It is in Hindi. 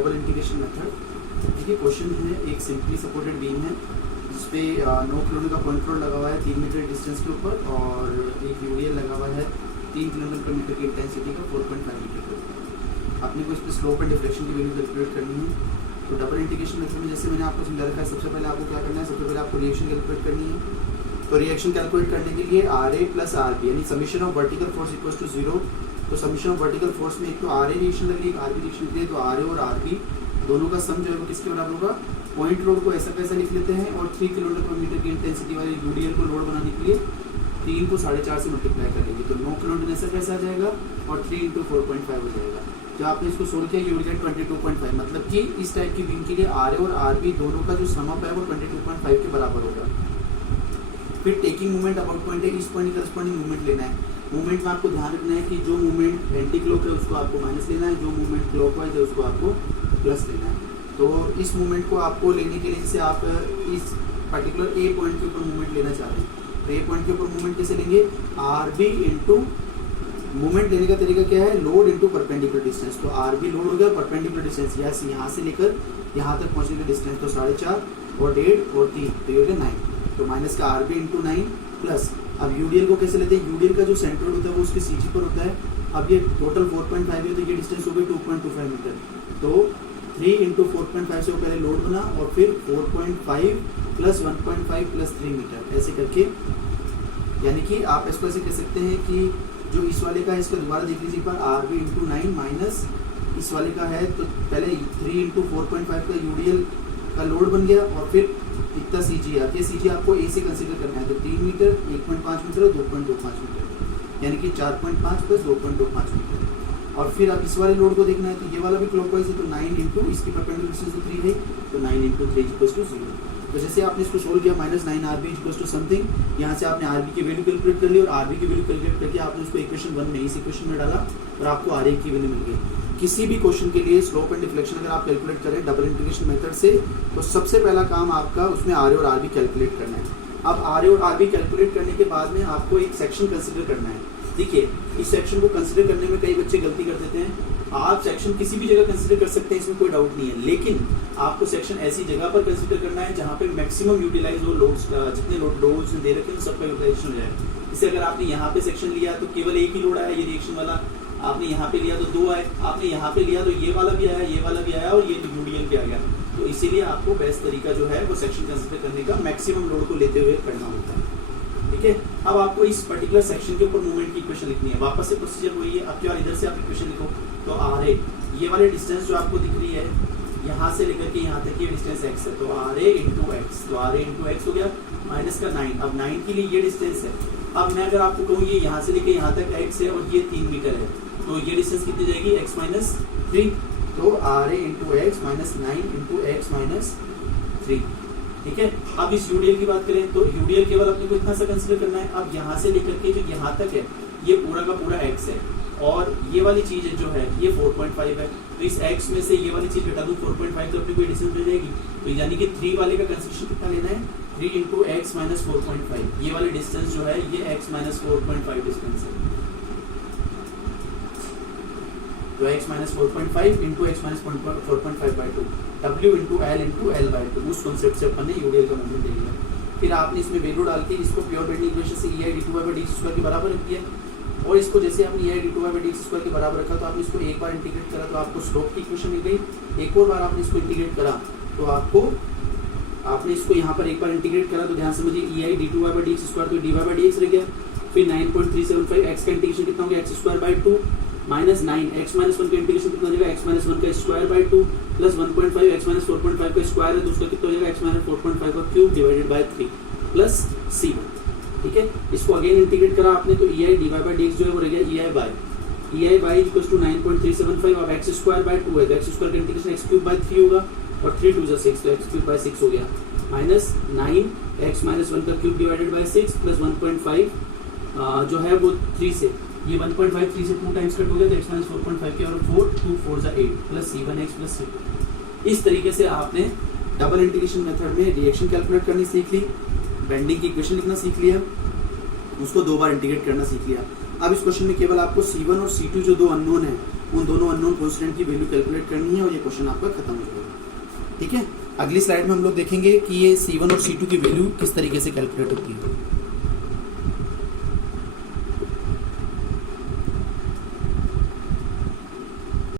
Double integration method. देखिए क्वेश्चन है, एक सिंपली सपोर्टेड बीम है जिसपे 9 किलो का पॉइंट लोड लगा हुआ है 3 मीटर डिस्टेंस के ऊपर, और एक यूडीएल लगा हुआ है 3 किलोमीटर पर मीटर की इंटेंसिटी का 4.5 मीटर के ऊपर। आपने को इस पर स्लोप एंड डिफ्लेक्शन की वैल्यू कैलकुलेट करनी है। तो डबल इंटीग्रेशन मेथड में जैसे मैंने आपको समझा रखा है, सबसे पहले आपको क्या करना है, सबसे पहले आपको रिएक्शन कैलकुलेट करनी है। तो रिएक्शन कैलकुलेट करने के लिए R A plus R B यानी summation of vertical force equal to 0। तो समीशन ऑफ वर्टिकल फोर्स में एक तो आर ए रिएक्शन लग रही है, एक आर बी रिएक्शन लग रही है, तो आर ए और आर बी दोनों का सम जो है वो किसके बराबर होगा, पॉइंट लोड को ऐसा कैसा लिख लेते हैं, और 3 किलोमीटर पर मीटर की इंटेंसिटी वाले यूडीएल को लोड बनाने के लिए 3 को 4.5 से मल्टीप्लाई करेंगे, तो 9 किलोमीटर ऐसा कैसा आ जाएगा, और 3 × 4.5 हो जाएगा। जब आपने इसको सोल्व किया ये हो गया 22.5, मतलब कि इस टाइप की बीम के लिए आर ए और आर बी दोनों का जो सम अप है वो 22.5 के बराबर होगा। फिर टेकिंग मूवमेंट अबाउट पॉइंट है, इस पॉइंट की करस्पॉन्डिंग मूवमेंट लेना है। मूवमेंट में आपको ध्यान रखना है कि जो मूवमेंट एंटी क्लॉक है उसको आपको माइनस लेना है, जो मूवमेंट क्लॉकवाइज है उसको आपको प्लस लेना है। तो इस मूवमेंट को आपको लेने के लिए जैसे आप इस पर्टिकुलर ए पॉइंट के ऊपर मूवमेंट लेना चाहते हैं, तो ए पॉइंट के ऊपर मूवमेंट कैसे लेंगे, आर बी इंटू मूवमेंट लेने का तरीका क्या है, लोड इंटू परपेंडिकुलर डिस्टेंस। तो आर बी लोड हो गया, परपेंडिकुलर डिस्टेंस यहाँ से लेकर यहाँ तक पहुँचने का डिस्टेंस तो 4.5 और 1.5 और 3 तो ये हो गया 9। तो माइनस का आर बी इंटू 9 प्लस, अब यूडीएल को कैसे लेते हैं, यूडीएल का जो सेंटर होता है वो उसके सीजी पर होता है। अब ये टोटल 4.5 है तो ये डिस्टेंस हो गई 2.25 मीटर। तो 3 × 4.5 से वो पहले लोड बना और फिर 4.5 प्लस 1.5 प्लस 3 मीटर ऐसे करके, यानी कि आप इसको ऐसे कह सकते हैं कि जो इस वाले का है इसका दोबारा देख लीजिए एक बार, आर बी इंटू 9 माइनस इस वाले का है, तो पहले 3 × 4.5 का यूडीएल का लोड बन गया और फिर इतना सी जी आती है। सी जी आपको ए से कंसिडर करना है, तो 3 मीटर 1.5 मीटर और 2.25 मीटर, यानी कि 4.5 प्लस 2.25 मीटर। और फिर अब इस वाले लोड को देखना है, तो ये वाला भी क्लॉकवाइज है, तो 9 इंटू इसकी परपेंडिकुलर डिस्टेंस तो 3 है, तो 9 × 3 इक्वल्स टू 0। तो जैसे आपने इसको सोल्व किया -9 r b equals to something, यहाँ से आपने आर बी की वैल्यू कैलकुलेट कर ली और आर बी की वैल्यू कैलकुलेट करके आपने उसको इक्वेशन 1 में इस इक्वेशन में डाला और आपको आर ए की वैल्यू मिल गई। किसी भी क्वेश्चन के लिए स्लोप एंड डिफ्लेक्शन अगर आप कैलकुलेट करें डबल इंटीग्रेशन मेथड से, तो सबसे पहला काम आपका उसमें आर ए और आर बी कैलकुलेट करना है। अब आर ए और आर बी कैलकुलेट करने के बाद में आपको एक सेक्शन कंसिडर करना है। देखिए इस सेक्शन को कंसिडर करने में कई बच्चे गलती कर देते हैं। आप सेक्शन किसी भी जगह कंसिडर कर सकते हैं, इसमें कोई डाउट नहीं है, लेकिन आपको सेक्शन ऐसी जगह पर कंसिडर करना है जहाँ पे मैक्सिमम यूटिलाइज हो, लोड्स जितने लोड्स दे रखे हैं सबका यूटिलाइजेशन हो जाए। इससे अगर आपने यहाँ पे सेक्शन लिया तो केवल एक ही लोड आया, ये रिएक्शन वाला, आपने यहाँ पे लिया तो 2 आए, आपने यहाँ पे लिया तो ये वाला भी आया, ये वाला भी आया और ये यूडीएल भी आ गया। तो इसीलिए आपको बेस्ट तरीका जो है वो सेक्शन कंसिडर करने का मैक्सिमम लोड को लेते हुए करना होता है। ठीक है, अब आपको इस पर्टिकुलर सेक्शन के ऊपर मूवमेंट की इक्वेशन लिखनी है। वापस से प्रोसीजर वही है, अब क्या इधर से आप इक्वेशन लिखो, तो आर ए ये वाले डिस्टेंस जो आपको दिख रही है यहाँ से लेकर के यहाँ तक ये डिस्टेंस x है, तो आर ए इंटू एक्स, तो आर ए इंटू एक्स हो गया माइनस का 9। अब 9 के लिए ये डिस्टेंस है। अब मैं अगर आपको कहूँ ये यहाँ से लेकर यहाँ तक x है और ये 3 मीटर है, तो ये डिस्टेंस कितनी जाएगी, x माइनस 3। तो r a into x minus 9 into x minus 3। ठीक है, अब इस यूडीएल की बात करें तो यूडीएल केवल अपने को इतना सा कंसिडर करना है। अब यहाँ से लेकर के जो यहाँ तक है ये पूरा का पूरा x है, और ये वाली चीज जो है ये 4.5 है, तो इस x में से ये वाली चीज घटा दूं 4.5 तो अपनी कोई डिस्टेंस मिल जाएगी। तो यानी कि 3 वाले का कंसिडरेशन कितना लेना है, 3 × x माइनस 4.5, ये वाली डिस्टेंस जो है ये x माइनस 4.5 डिस्टेंस है। तो x minus 4.5 into x minus 4.5/2 w into L by 2, उस कॉन्सेप्ट से अपन ने यूडीएल का मूवमेंट ले लिया। फिर आपने इसमें वैल्यू डाल के इसको प्योर बेंडिंग इक्वेशन से e i d2/dx² के बराबर रख दिया, और इसको जैसे आपने e i d2/dx² के बराबर रखा तो आपने इसको एक बार इंटीग्रेट करा तो आपको स्लोप की इक्वेशन मिल गई। एक और बार आपने इसको इंटीग्रेट करा तो आपने इसको यहाँ पर एक बार इंटीग्रेट करा तो ध्यान समझिए e i d2/dx² तो dy/dx रह गया। फिर 9.375 x का इंटीग्रेशन कितना हो गया, x² माइनस 9 x माइनस 1 का इंटीग्रेशन कितना हो जाएगा, x माइनस 1 का स्क्वायर/2 प्लस 1.5 x माइनस 4.5 का स्क्वायर है तो उसका कितना हो जाएगा, x माइनस 4.5 का cube divided by 3 plus c1। ठीक है, इसको अगेन इंटीग्रेट करा आपने तो e i dy/dx जो है वो रह गया e i by equal to 9.375। अब x²/2 है तो x² का इंटीग्रेशन x³/3 होगा और 3 2 6 तो x³/6 हो गया माइनस 9 x माइनस 1 का क्यूब डिवाइडेड बाय 6 प्लस 1.5 जो है वो 3 से, ये 1.5 3 से 2 टाइम्स कट हो गया तो x माइनस 4.5 के और 4 2 4 8 प्लस c1x प्लस c2। इस तरीके से आपने डबल इंटीग्रेशन मेथड में रिएक्शन कैलकुलेट करनी सीख ली, बेंडिंग की इक्वेशन लिखना सीख लिया, उसको 2 बार इंटीग्रेट करना सीख लिया। अब इस क्वेश्चन में केवल आपको c1 और c2 जो 2 अननोन है उन दोनों अननोन कांस्टेंट की वैल्यू कैलकुलेट करनी है और ये क्वेश्चन आपका खत्म हो जाएगा। ठीक है, अगली स्लाइड में हम लोग देखेंगे कि ये C1 और C2 की वैल्यू किस तरीके से कैलकुलेट होती है।